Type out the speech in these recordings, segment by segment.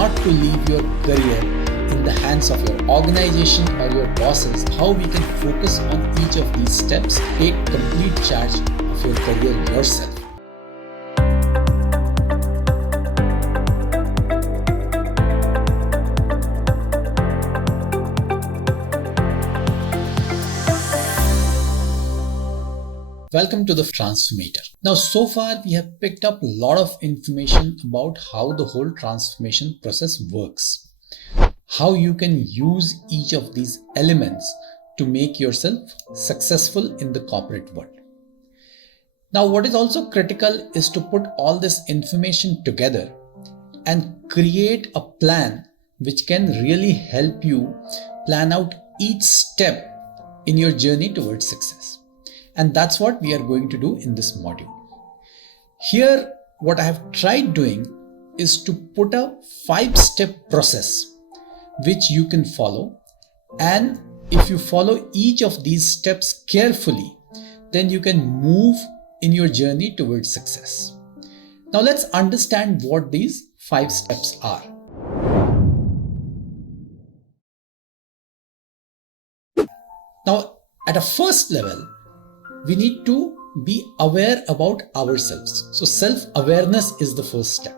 not to leave your career in the hands of your organization or your bosses, how we can focus on each of these steps, take complete charge of your career yourself. Welcome to the Transformator. Now, so far we have picked up a lot of information about how the whole transformation process works, how you can use each of these elements to make yourself successful in the corporate world. Now, what is also critical is to put all this information together and create a plan which can really help you plan out each step in your journey towards success. And that's what we are going to do in this module. Here, what I have tried doing is to put a 5-step process which you can follow. And if you follow each of these steps carefully, then you can move in your journey towards success. Now let's understand what these 5 steps are. Now, at a first level, we need to be aware about ourselves. So self-awareness is the first step.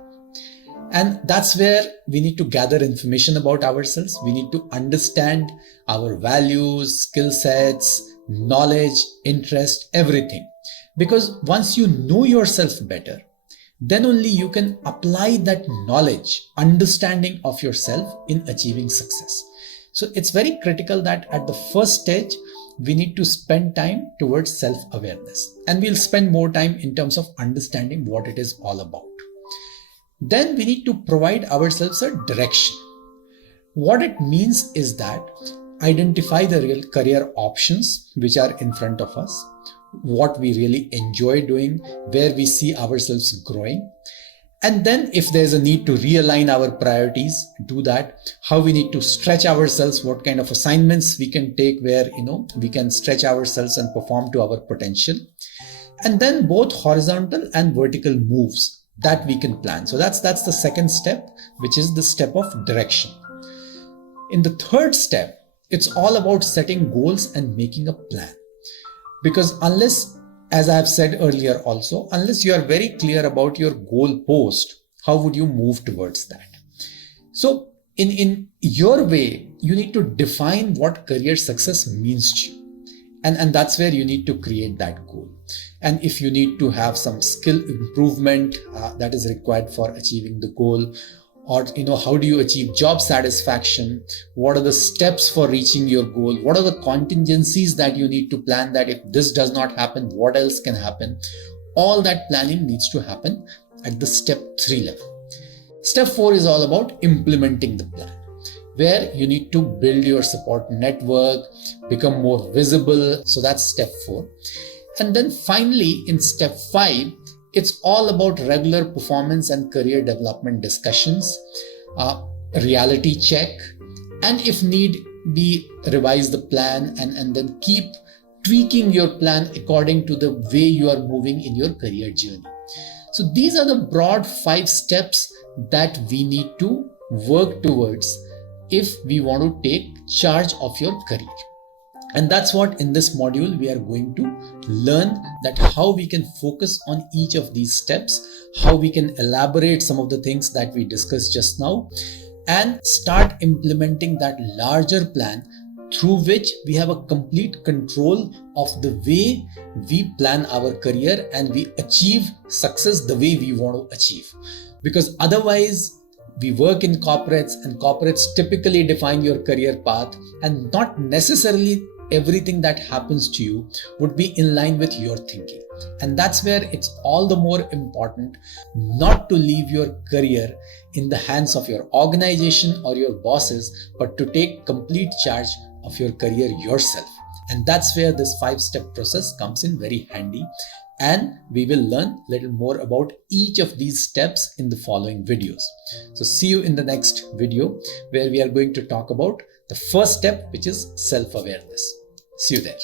And that's where we need to gather information about ourselves. We need to understand our values, skill sets, knowledge, interest, everything. Because once you know yourself better, then only you can apply that knowledge, understanding of yourself in achieving success. So it's very critical that at the first stage, we need to spend time towards self-awareness, and we'll spend more time in terms of understanding what it is all about. Then we need to provide ourselves a direction. What it means is that identify the real career options which are in front of us, what we really enjoy doing, where we see ourselves growing. And then if there's a need to realign our priorities, do that. How we need to stretch ourselves, what kind of assignments we can take where, we can stretch ourselves and perform to our potential. And then both horizontal and vertical moves that we can plan. So that's the second step, which is the step of direction. In the third step, it's all about setting goals and making a plan. Because unless, as I have said earlier also, unless you are very clear about your goal post, how would you move towards that? So in your way, you need to define what career success means to you. And that's where you need to create that goal. And if you need to have some skill improvement that is required for achieving the goal, or how do you achieve job satisfaction, what are the steps for reaching your goal, what are the contingencies that you need to plan, that if this does not happen, what else can happen. All that planning needs to happen at the step 3 level. Step 4 is all about implementing the plan, where you need to build your support network, become more visible. So that's step 4. And then finally in step 5, it's all about regular performance and career development discussions, reality check, and if need be, revise the plan and then keep tweaking your plan according to the way you are moving in your career journey. So these are the broad 5 steps that we need to work towards if we want to take charge of your career. And that's what in this module we are going to learn, that how we can focus on each of these steps, how we can elaborate some of the things that we discussed just now, and start implementing that larger plan through which we have a complete control of the way we plan our career and we achieve success the way we want to achieve. Because otherwise, we work in corporates, and corporates typically define your career path, and not necessarily everything that happens to you would be in line with your thinking. And that's where it's all the more important not to leave your career in the hands of your organization or your bosses, but to take complete charge of your career yourself. And that's where this 5-step process comes in very handy. And we will learn a little more about each of these steps in the following videos. So see you in the next video, where we are going to talk about the first step, which is self-awareness. See you there.